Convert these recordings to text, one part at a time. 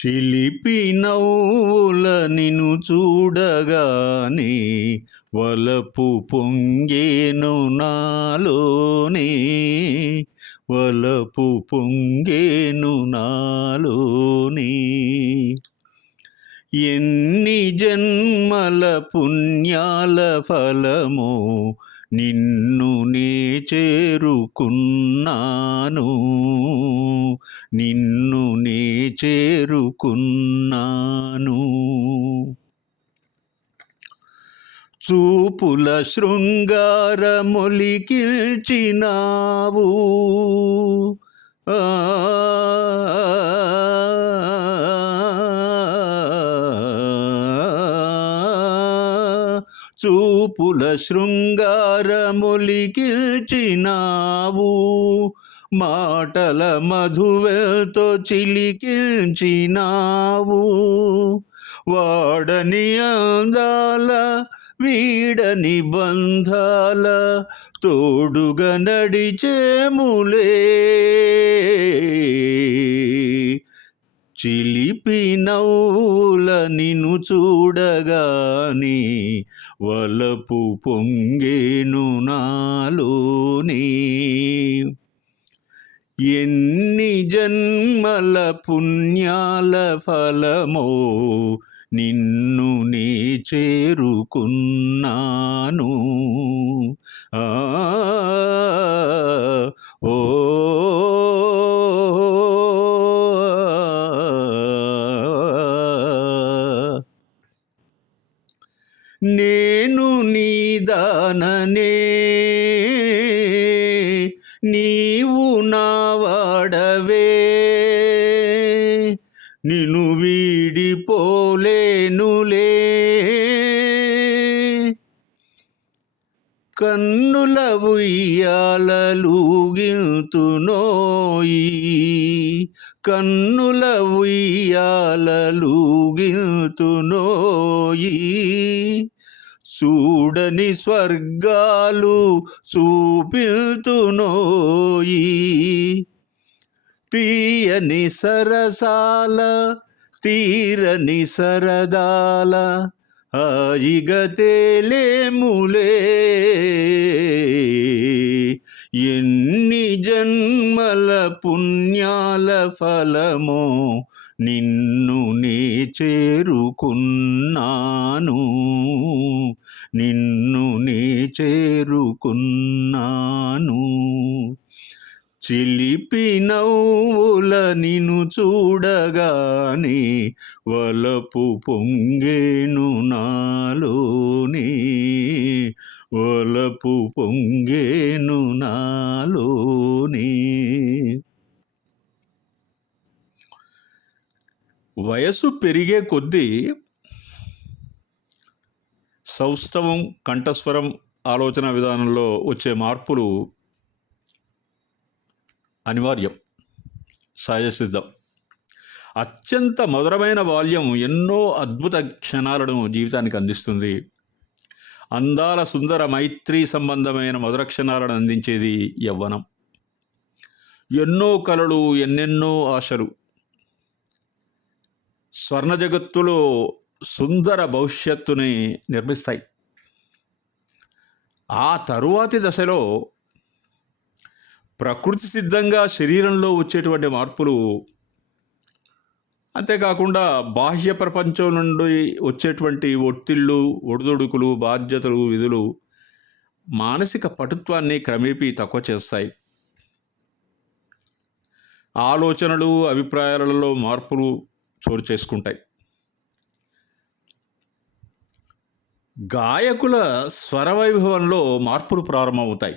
చిలిపి నవ్వుల నిన్ను చూడగానే వలపు పొంగేను నాలోనే, వలపు పొంగేను నాలోనే. ఎన్ని జన్మల పుణ్యాల ఫలమో నిన్ను నే చేరుకున్నాను, నిన్ను నే చేరుకున్నాను. చూపుల శృంగారమొలికిల్చినావు, చూపుల శృంగారమొలికిల్చినావు, మాటల మధువెతో చిలికించినావు. వాడని అందాల వీడని బంధాల తోడుగా నడిచేములే, చిలిపి నవ్వుల నిన్ను చూడగానే వలపు పొంగేను నాలోనే. ఎన్ని జన్మల పుణ్యాల ఫలమో నిన్ను నే చేరుకున్నాను. ఓ నేను నీదాననే, నీవు నా వాడవే, నిన్ను వీడిపోలేనులే. కన్నుల ఉయ్యాలలుగిల్తునోయి, కన్నుల ఉయ్యాలలుగిల్తునోయి. చూడని స్వర్గాలు చూపిల్తునోయి, తీయని సరసాల తీరని సరదాల హాయిగా తేలేములే. ఎన్ని జన్మల పుణ్యాల ఫలమో నిన్ను నే చేరుకున్నాను, నిన్ను నే చేరుకున్నాను. చిలిపి నవ్వుల నిన్ను చూడగానే వలపు పొంగేను నాలోనే, వలపు పొంగేను నాలోనే. వయసు పెరిగే కొద్దీ సౌష్ఠవం, కంఠస్వరం, ఆలోచన విధానంలో వచ్చే మార్పులు అనివార్యం, సహజసిద్ధం. అత్యంత మధురమైన బాల్యం ఎన్నో అద్భుత క్షణాలను జీవితానికి అందిస్తుంది. అందాల సుందర మైత్రీ సంబంధమైన మధుర క్షణాలను అందించేది యవ్వనం. ఎన్నో కలలు, ఎన్నెన్నో ఆశలు, స్వర్ణ జగత్తులో సుందర భవిష్యత్తుని నిర్మిస్తాయి. ఆ తరువాతి దశలో ప్రకృతి సిద్ధంగా శరీరంలో వచ్చేటువంటి మార్పులు, అంతేకాకుండా బాహ్య ప్రపంచం నుండి వచ్చేటువంటి ఒత్తిళ్ళు, ఒడిదుడుకులు, బాధ్యతలు, విధులు మానసిక పటుత్వాన్ని క్రమేపీ తక్కువ చేస్తాయి. ఆలోచనలు, అభిప్రాయాలలో మార్పులు చోటు చేసుకుంటాయి. గాయకుల స్వరవైభవంలో మార్పులు ప్రారంభమవుతాయి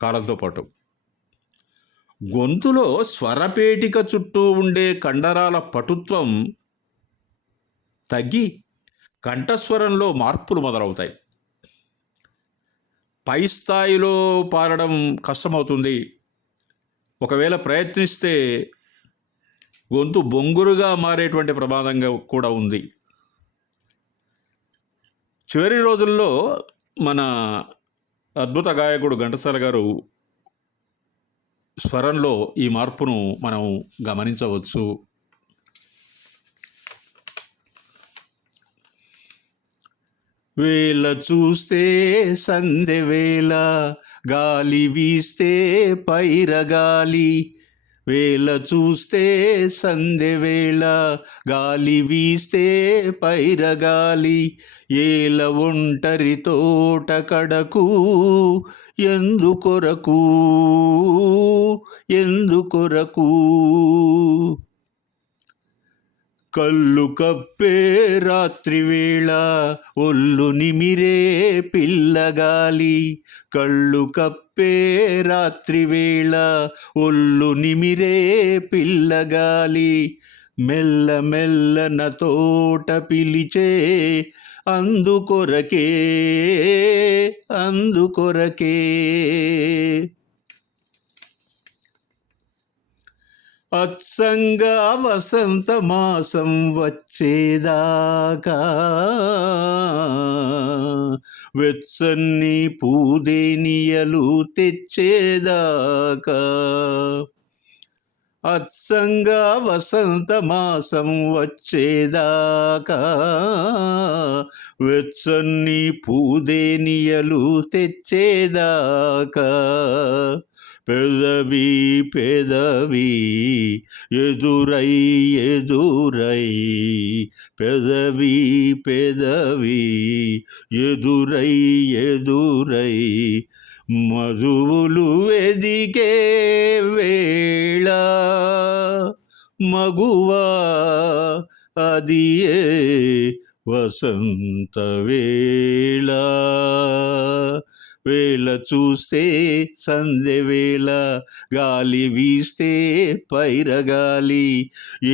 కాలంతో పాటు. గొంతులో స్వరపేటిక చుట్టూ ఉండే కండరాల పటుత్వం తగ్గి కంఠస్వరంలో మార్పులు మొదలవుతాయి. పై స్థాయిలో పాడడం కష్టమవుతుంది. ఒకవేళ ప్రయత్నిస్తే గొంతు బొంగురుగా మారేటువంటి ప్రమాదంగా కూడా ఉంది. చివరి రోజుల్లో మన అద్భుత గాయకుడు ఘంటసాల గారు స్వరంలో ఈ మార్పును మనం గమనించవచ్చు. వేళ చూస్తే సందెవేళ, గాలి వీస్తే పైరగాలి. వేళ చూస్తే సందెవేళ, గాలి వీస్తే పైరగాలి. ఏల ఒంటరి తోట కడకు, ఎందుకొరకు ఎందుకొరకు. కళ్ళు కప్పే రాత్రివేళ, ఒళ్ళు నిమిరే పిల్లగాలి. కళ్ళు కప్పే రాత్రివేళ, ఒళ్ళు నిమిరే పిల్లగాలి. మెల్ల మెల్లన తోట పిలిచే, అందుకొరకే అందుకొరకే. అచ్చంగా వసంత మాసం వచ్చేదాకా, వెచ్చని పూదేనియలు తెచ్చేదాకా. అచ్చంగా వసంత మాసం వచ్చేదాకా, వెచ్చని పూదేనియలు తెచ్చేదాకా. పెదవి పెదవి ఎదురై ఎదురై, పెదవి పెదవి ఎదురై ఎదురై, మధువులు వెదికే వేళ, మగువా అది ఏ వసంత వేళ. వేళ చూస్తే సందెవేళ, గాలి వీస్తే పైరగాలి.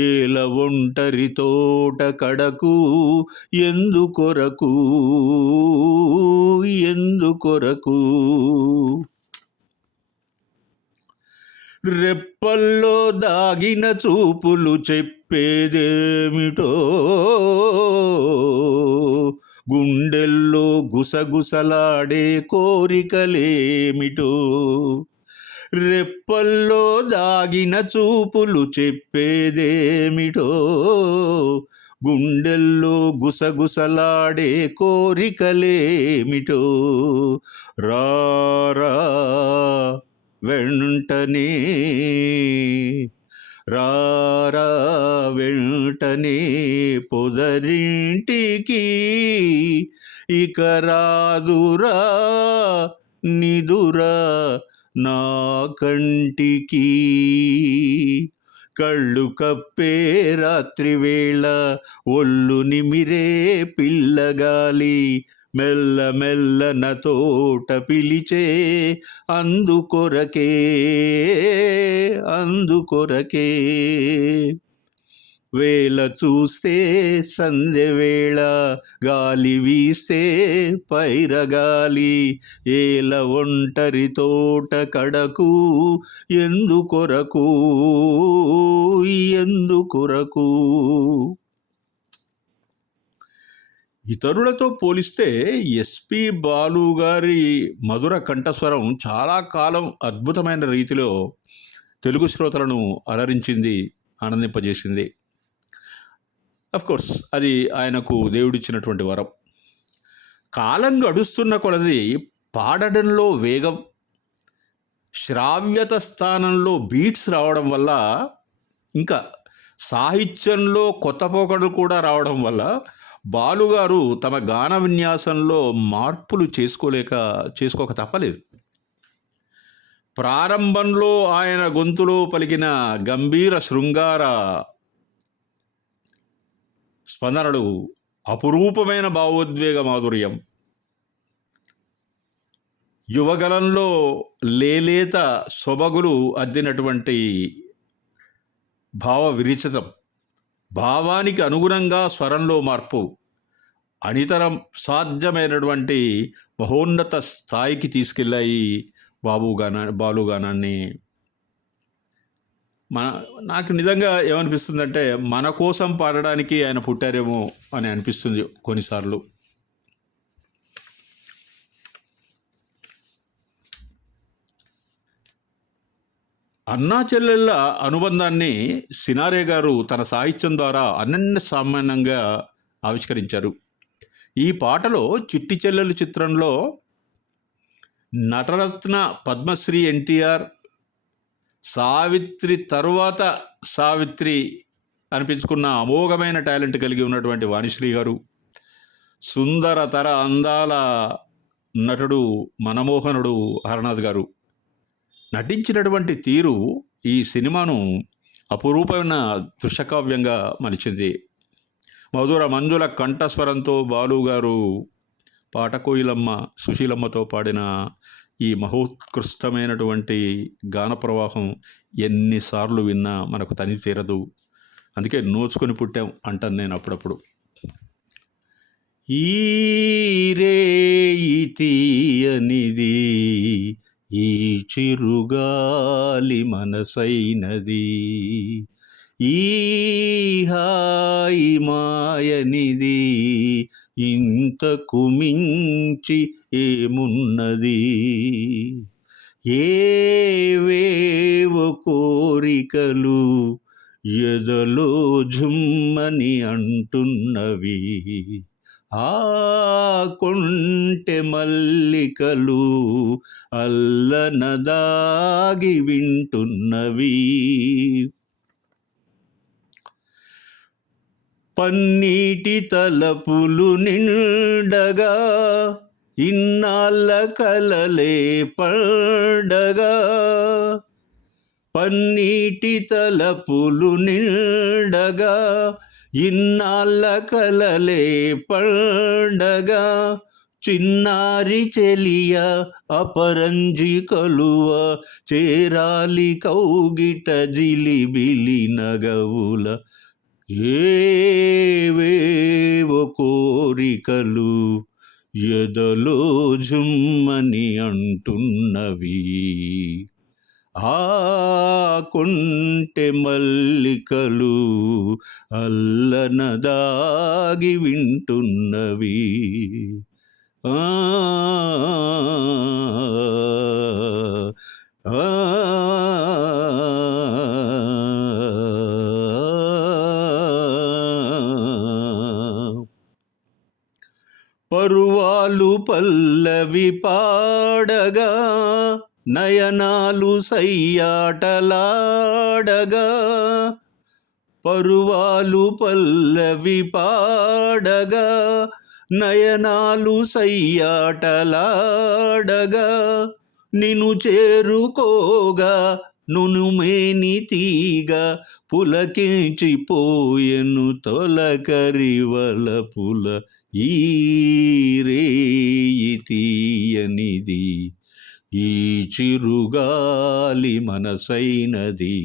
ఏల ఒంటరి తోట కడకు, ఎందుకొరకు ఎందుకొరకు. రెప్పల్లో దాగిన చూపులు చెప్పేదేమిటో, గుండెల్లో గుసగుసలాడే కోరికలేమిటో. రెప్పల్లో దాగిన చూపులు చెప్పేదేమిటో, గుండెల్లో గుసగుసలాడే కోరికలేమిటో. రారా వెంటనే, రారా వెంటనే పొదరింటికి, ఇక రాదురా నిదురా నా కంటికి. కళ్ళు కప్పే రాత్రివేళ, ఒళ్ళు నిమిరే పిల్లగాలి. మెల్ల మెల్లన తోట పిలిచే, అందుకొరకే అందుకొరకే. వేళ చూస్తే సందెవేళ, గాలి వీస్తే పైరగాలి. ఏల ఒంటరి తోట కడకు, ఎందుకొరకు ఎందుకొరకు. ఇతరులతో పోలిస్తే ఎస్పి బాలు గారి మధుర కంఠస్వరం చాలా కాలం అద్భుతమైన రీతిలో తెలుగు శ్రోతలను అలరించింది, ఆనందింపజేసింది. కోర్స్ అది ఆయనకు దేవుడిచ్చినటువంటి వరం. కాలం గడుస్తున్న కొలది పాడడంలో వేగం, శ్రావ్యత స్థానంలో బీట్స్ రావడం వల్ల, ఇంకా సాహిత్యంలో కొత్త పోకడలు కూడా రావడం వల్ల బాలుగారు తమ గాన విన్యాసంలో మార్పులు చేసుకోక తప్పలేదు. ప్రారంభంలో ఆయన గొంతులో పలికిన గంభీర శృంగార స్పందనలు, అపురూపమైన భావోద్వేగ మాధుర్యం, యువగలంలో లేలేత సొబగులు అద్దినటువంటి భావ విరిచితం, భావానికి అనుగుణంగా స్వరంలో మార్పు, అనితరం సాధ్యమైనటువంటి మహోన్నత స్థాయికి తీసుకెళ్ళాయి బాలుగానాన్ని. నాకు నిజంగా ఏమనిపిస్తుందంటే, మన కోసం పాడడానికి ఆయన పుట్టారేమో అని అనిపిస్తుంది కొన్నిసార్లు. అన్నా చెల్లెళ్ళ అనుబంధాన్ని సినారే గారు తన సాహిత్యం ద్వారా అనన్య సామాన్యంగా ఆవిష్కరించారు. ఈ పాటలో 'చిట్టి చెల్లెలు' చిత్రంలో నటరత్న పద్మశ్రీ ఎన్టీఆర్, సావిత్రి తరువాత సావిత్రి అనిపించుకున్న అమోఘమైన టాలెంట్ కలిగి ఉన్నటువంటి వాణిశ్రీ గారు, సుందరతర అందాల నటుడు మనమోహనుడు హరనాథ్ గారు నటించినటువంటి తీరు ఈ సినిమాను అపురూపమైన దృశ్యకావ్యంగా మలిచింది. మధుర మంజుల కంఠస్వరంతో బాలు గారు పాట కోయిలమ్మ, సుశీలమ్మతో పాడిన ఈ మహోత్కృష్టమైనటువంటి గాన ప్రవాహం ఎన్నిసార్లు విన్నా మనకు తని తీరదు. అందుకే నోచుకొని పుట్టాం అంటాను నేను అప్పుడప్పుడు. ఈ రేయి తీయనిది, ఈ చిరుగాలి మనసైనది, ఈ హాయి మాయనిది, ఇంతకు మించి ఏమున్నది, ఏవేవో కోరికలు ఎదలో జుమ్మని అంటున్నవి, ఆ కొంటె మల్లికలు అల్లనదాగి వింటున్నవి, పన్నీటి తలపులు నిండగా ఇన్నాళ్ళ కలలే పండగా, పన్నీటి తలపులు నిండగా ఇన్నాళ్ళ కలలే పండగా, చిన్నారి చెలియ అపరంజి కలువ చేరాలి కౌగిట జిలిబిలి నగవుల, ఏవేవో కోరికలు ఎదలో జుమ్మని అంటున్నవి, ఆ కొంటె మల్లికలు అల్లనదాగి వింటున్నవి, ఆ ఆ పరువాలు పల్లవి పాడగా నయనాలు సయ్యాటలాడగా, పరువాలు పల్లవి పాడగా నయనాలు సయ్యాటలాడగా, నిన్ను చేరుకోగా నునుమేని తీగ పులకించిపోయెను తొలకరివలపుల, ఈ రేయి తీయనిది, ఈ చిరుగాలి మనసైనది,